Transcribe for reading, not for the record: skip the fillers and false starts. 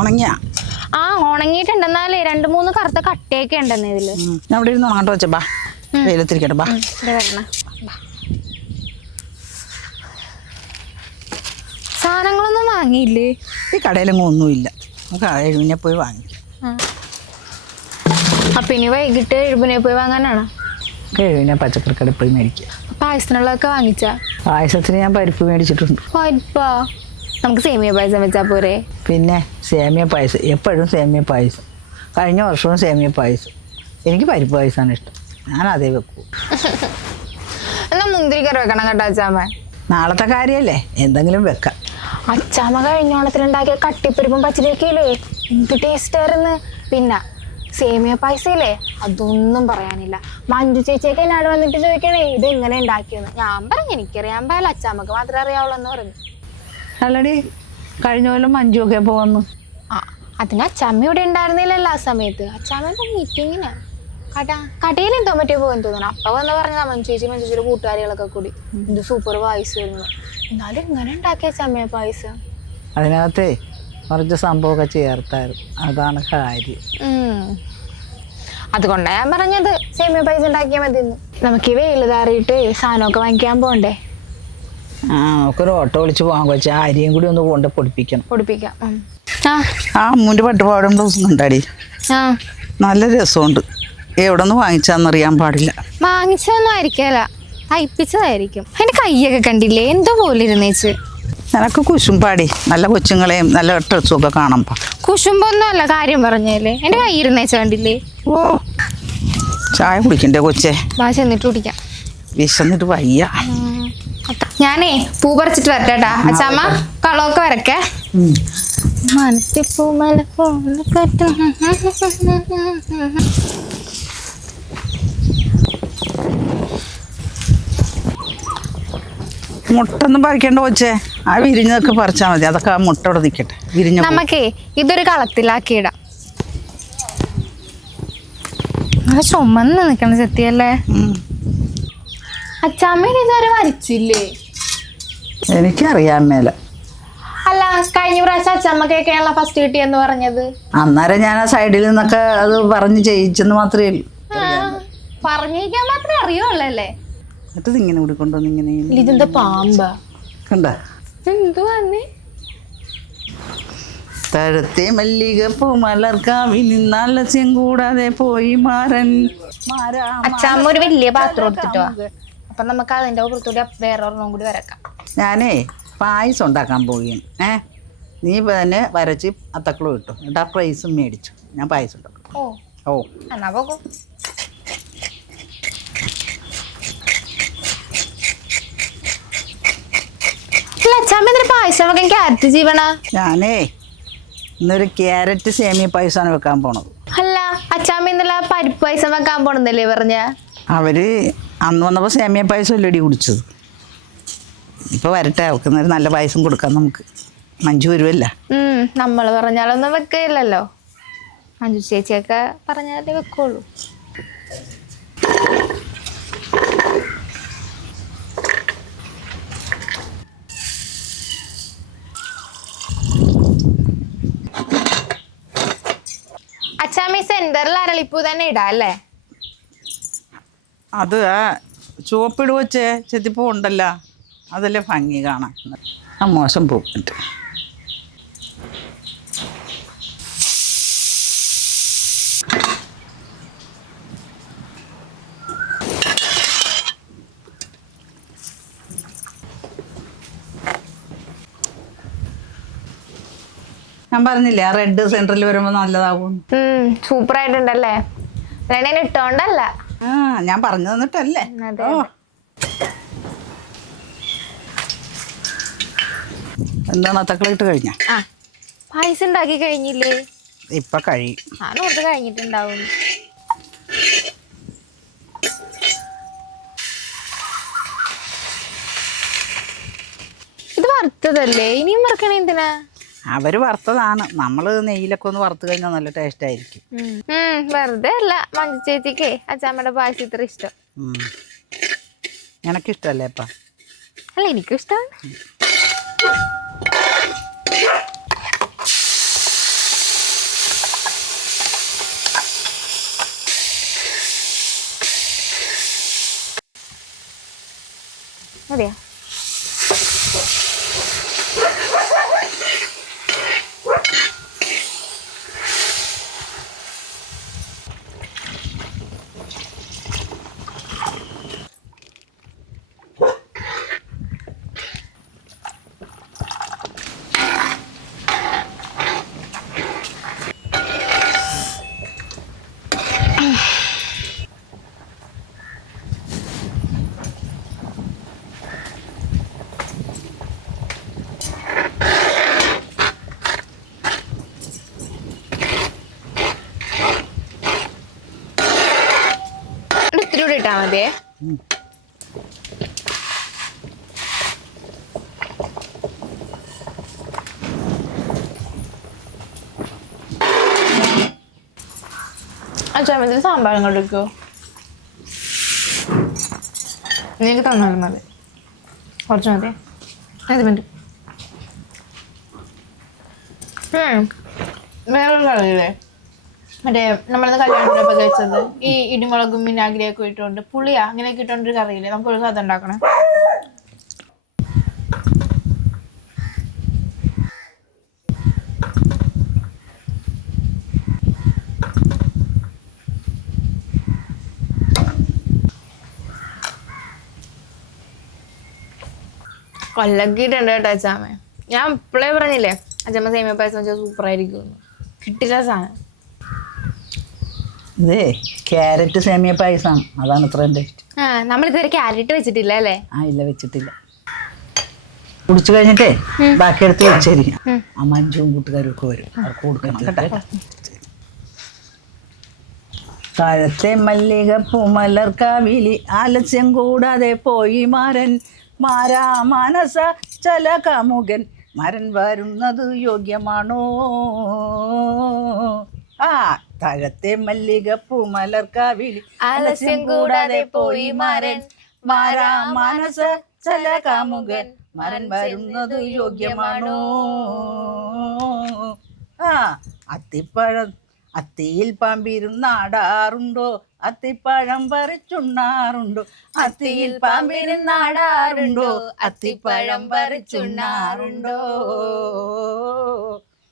ഉണങ്ങിയാ? ആ ഉണങ്ങിയിട്ടുണ്ടെന്നാലേ 2-3 കറുത്ത കട്ടയൊക്കെ ഉണ്ടെന്ന് ഇതില്. ഞാൻ ഇവിടെ ഇരുന്ന് ഉണങ്ങാട്ട് വെച്ചാ ബാ, വെയിലത്തിരിക്കട്ടെ ബാ. സാധനങ്ങളൊന്നും വാങ്ങിയില്ലേ? ഈ കടയിലൊന്നും ഒന്നുമില്ല, നമുക്ക് എഴുവിനെ പോയി വാങ്ങി. അപ്പൊ ഇനി വൈകിട്ട് എഴുപിനെ പോയി വാങ്ങാനാണോ? എഴുവിനെ പച്ചക്കറി കടയിൽ പോയി മേടിക്കുക. പായസത്തിനുള്ളതൊക്കെ വാങ്ങിച്ചാ? പായസത്തിന് ഞാൻ പരിപ്പ് മേടിച്ചിട്ടുണ്ട്. പരിപ്പാ? നമുക്ക് സേമിയ പായസം വെച്ചാ പോരെ? പിന്നെ സേമിയ പായസം, എപ്പോഴും സേമിയ പായസം. കഴിഞ്ഞ വർഷവും സേമിയ പായസം. എനിക്ക് പരിപ്പ് പായസമാണ് ഇഷ്ടം, ഞാൻ അതേ വെക്കൂ. എന്നാ മുന്തിരിക്കറി വെക്കണം കേട്ടോ അച്ചാമ്മ. നാളത്തെ കാര്യമല്ലേ, എന്തെങ്കിലും വെക്കാം. അച്ചാമ്മ കഴിഞ്ഞ ഓണത്തിനുണ്ടാക്കിയ കട്ടിപ്പരിപ്പും പച്ചരിയൊക്കെയില്ലേ, എന്ത് ടേസ്റ്റ് ആയിരുന്നു. പിന്നെ സേമിയ പായസയില്ലേ, അതൊന്നും പറയാനില്ല. മഞ്ജു ചേച്ചിയൊക്കെ എന്നോട് വന്നിട്ട് ചോദിക്കണേ ഇത് എങ്ങനെ ഉണ്ടാക്കിയെന്ന്. ഞാൻ പറഞ്ഞു എനിക്കറിയാൻ പാടില്ല, അച്ചാമ്മക്ക് മാത്രമേ അറിയാവുള്ളൂ എന്ന് പറഞ്ഞു. അല്ലടി, കഴിഞ്ഞ കൊല്ലം മഞ്ജുവൊക്കെ എപ്പോൾ വന്നു? ആ അതിന് അച്ചാമ്മ ഇവിടെ ഉണ്ടായിരുന്നില്ലല്ലോ ആ സമയത്ത്. അച്ചാമ്മയുടെ മീറ്റിങ്ങിന് കടയിൽ എന്തോ മറ്റേ പോയെന്ന് തോന്നുന്നു. അപ്പൊ വന്ന് പറഞ്ഞതാ മഞ്ജുച്ചിയുടെ കൂട്ടുകാരികളൊക്കെ കൂടി എന്ത് സൂപ്പർ പായസം ആയിരുന്നു. എന്നാലും ഇങ്ങനെ ഉണ്ടാക്കിയ സേമിയ പായസം, അതിനകത്തെ കുറച്ച് സംഭവമൊക്കെ ചേർത്തായിരുന്നു, അതാണ് കാര്യം. അതുകൊണ്ടാണ് ഞാൻ പറഞ്ഞത് സേമിയ പായസം ഉണ്ടാക്കിയാൽ മതി. നമുക്ക് ഈ വെയിൽ താറിയിട്ട് സാധനമൊക്കെ വാങ്ങിക്കാൻ പോണ്ടേ? നമുക്കൊരു ഓട്ടോ വിളിച്ച് പോകാൻ വെച്ചാൽ അരിയും കൂടി ഒന്ന് കൊണ്ട് പൊടിപ്പിക്കാം. അമ്മൂൻ്റെ പട്ടുപാടും ബ്ലൗസ് ഉണ്ടാടി, നല്ല രസമുണ്ട്. എവിടെ നിന്ന് വാങ്ങിച്ചാന്നറിയാൻ പാടില്ല. വാങ്ങിച്ചതൊന്നും ആയിരിക്കല, തയ്പ്പിച്ചതായിരിക്കും. അതിന്റെ കൈയൊക്കെ കണ്ടില്ലേ, എന്തോ പോലെ ഇരുന്നേച്ച്. നിനക്ക് കുശുമ്പാടി, നല്ല കൊച്ചുങ്ങളെയും നല്ല ഡ്രസ്സും ഒക്കെ കാണുമ്പോ. കുശുമ്പൊന്നും അല്ല, കാര്യം പറഞ്ഞല്ലേ. എന്റെ കൈ ഇരുന്നേച്ച് കണ്ടില്ലേ. ഓ ചായ കുടിക്കണ്ടേ കൊച്ചേ? ചെന്നിട്ട് കുടിക്കാം, വിശന്നിട്ട് വയ്യ. ഞാനേ പൂ പറിച്ചിട്ട് വരട്ടെട്ടാ. അച്ചാമ്മ കളമൊക്കെ വരക്കേ. മുട്ടൊന്നും പറിക്കണ്ട കൊച്ചേ, ആ വിരിഞ്ഞതൊക്കെ പറിച്ചാൽ മതി. അതൊക്കെ ആ മുട്ട ഇവിടെ നിൽക്കട്ടെ, വിരിഞ്ഞ. നമുക്കേ ഇതൊരു കളത്തിലാക്കിയിടാം. ചുമന്ന് നിക്കണ ചെത്തിയല്ലേ. അച്ചാമ്മ ഇതുവരെ വരച്ചില്ലേ? എനിക്കറിയാൻ മേല. അല്ല കഴിഞ്ഞ പ്രാവശ്യം അച്ചമ്മക്കൊക്കെയാണല്ലോ ഫസ്റ്റ് കിട്ടിയെന്ന് പറഞ്ഞത്. അന്നേരം ഞാൻ ആ സൈഡിൽ നിന്നൊക്കെ അത് പറഞ്ഞ് ചെയ്യിച്ചെന്ന് മാത്രമേ ഉള്ളൂ. പറഞ്ഞിരിക്കാൻ മാത്രമേ അറിയുള്ളല്ലേ. എന്നിട്ട് ഇങ്ങനെ കൂടി കൊണ്ടുവന്ന് ഇങ്ങനെ. ഇതെന്താ പാമ്പ കണ്ട? എന്തു വന്നേ? തഴത്തെ മല്ലികപ്പൂ മലർക്കാവിൽ നിന്നാല ചെങ്കൂടാതെ പോയി മാറൻ. അച്ചാമ്മ ഒരു വലിയ പാത്രം എടുത്തിട്ടോ, അപ്പൊ നമുക്ക് അതിന്റെ പുറത്തൂടെ വേറെ ഒരെണ്ണം കൂടി വരക്കാം. ഞാനേ പായസം ഉണ്ടാക്കാൻ പോവുകയാണ്. നീ ഇപ്പൊ തന്നെ വരച്ച് അത്തക്കളും ഇട്ടു, എന്നിട്ട് ആ പ്രൈസും മേടിച്ചു. ഞാൻ പായസം ഉണ്ടാക്കും. ഓ എന്നാ പോകൂ. പായസം വെക്കാൻ ക്യാരറ്റ് ജീവണ. ഞാനേ ഇന്നൊരു ക്യാരറ്റ് സേമിയ പായസമാണ് വെക്കാൻ പോണത്. അല്ല അച്ചാമ്മ ഇന്നലെ പരിപ്പ് പായസം വെക്കാൻ പോണെന്നല്ലേ പറഞ്ഞ? അവര് അന്ന് വന്നപ്പോ സേമിയ പായസം അല്ലടി കുടിച്ചത്. ഇപ്പൊ വരട്ടെ, അവർക്ക് നല്ല പായസം കൊടുക്കാം നമുക്ക്. മഞ്ജു വരുമല്ല. നമ്മള് പറഞ്ഞാലൊന്നും വെക്കില്ലല്ലോ, മഞ്ജു ചേച്ചിയൊക്കെ പറഞ്ഞാലേ വെക്കുള്ളൂ. അച്ചാമ്മ സെന്ററിൽ അരളിപ്പൂ തന്നെ ഇടാ അല്ലേ? അത് ചുവപ്പിട് വെച്ചേ ചെത്തിപ്പൂ ഉണ്ടല്ലോ, അതല്ലേ ഭംഗി കാണാൻ. ആ മോശം പൂ. ഞാൻ പറഞ്ഞില്ലേ ആ റെഡ് സെന്ററിൽ വരുമ്പോ നല്ലതാവും. സൂപ്പർ ആയിട്ടുണ്ടല്ലേ. ഇട്ടോണ്ടല്ല, ഞാൻ പറഞ്ഞു തന്നിട്ടല്ലേ. എന്താണ് അത്തക്കളിട്ട് കഴിഞ്ഞ? പായസം ഉണ്ടാക്കി കഴിഞ്ഞില്ലേ? ഇപ്പൊ കഴിയും. ഞാനോർത്ത് കഴിഞ്ഞിട്ടുണ്ടാവും. ഇത് വറുത്തതല്ലേ, ഇനിയും വറുക്കണേ എന്തിനാ? അവര് വറുത്തതാണ്, നമ്മള് നെയ്യിലൊക്കെ ഒന്ന് വറുത്ത് കഴിഞ്ഞാൽ നല്ല ടേസ്റ്റ് ആയിരിക്കും. വെറുതെ അല്ല, മഞ്ജു ചേച്ചിക്ക് അച്ചാമ്മയുടെ പായസം ഇത്ര ഇഷ്ടം. എനക്കിഷ്ടല്ലേ അപ്പ? അല്ല എനിക്കും ഇഷ്ടമാണ്. മതിയാ? ഇത്തിരി കൂടി ഇട്ടാ മതിയേ. അച്ഛാ ഇതിൽ സാമ്പാറും കൊടുക്കോ? എനിക്ക് തന്നാലും മതി, കുറച്ച് മതി. അത് മതി. വേറൊരു കറിയില്ലേ, മറ്റേ നമ്മളിന്ന് കല്യാണത്തിനൊക്കെ കഴിച്ചത്, ഈ ഇടിമുളകും വിനാഗിരിയൊക്കെ ഇട്ടുകൊണ്ട് പുളിയാ അങ്ങനെയൊക്കെ ഇട്ടുകൊണ്ടൊരു കറിയില്ലേ, നമുക്കൊരു കഥ ഉണ്ടാക്കണേ. കൊല്ലക്കിട്ടുണ്ട് കേട്ടോ അച്ചാമ്മ. ഞാൻ ഇപ്പോഴേ പറഞ്ഞില്ലേ അച്ഛമ്മ സേമിയ പായസം വെച്ചാൽ സൂപ്പറായിരിക്കും. കിട്ടില്ല സാധനം. ഇതേ ക്യാരറ്റ് സേമിയ പായസം, അതാണ് ഇത്രയും ടേസ്റ്റ്. നമ്മളിതുവരെ ക്യാരറ്റ് വെച്ചിട്ടില്ല അല്ലേ? ഇല്ല, വെച്ചിട്ടില്ല. കുടിച്ചു കഴിഞ്ഞിട്ടേ ബാക്കി എടുത്ത് വെച്ചിരിക്കും. ആ മഞ്ജുവും കൂട്ടുകാരും ഒക്കെ വരും, അവർക്ക് കൊടുക്കണം. താഴത്തെ മല്ലിക പൂമലർക്കാവിലി ആലസ്യം കൂടാതെ പോയി മാരൻ മാരാ മാനസ ചല കാമുകൻ മരൻ വരുന്നത് യോഗ്യമാണോ? താഴത്തെ മല്ലിക പൂമലർക്കാവിലി ആലസ്യം കൂടാതെ പോയി മാരൻ മാരാ മാനസ ചല കാമുകൻ മരൻ വരുന്നത് യോഗ്യമാണോ? അത്തിപ്പഴം അത്തിയിൽ പാമ്പിരുന്നാടാറുണ്ടോ? അത്തിപ്പഴം പറിച്ചുണ്ണാറുണ്ടോ? അത്തിയിൽ പാമ്പിരുന്നാടാറുണ്ടോ? അത്തിപ്പഴം പറിച്ചുണ്ണാറുണ്ടോ?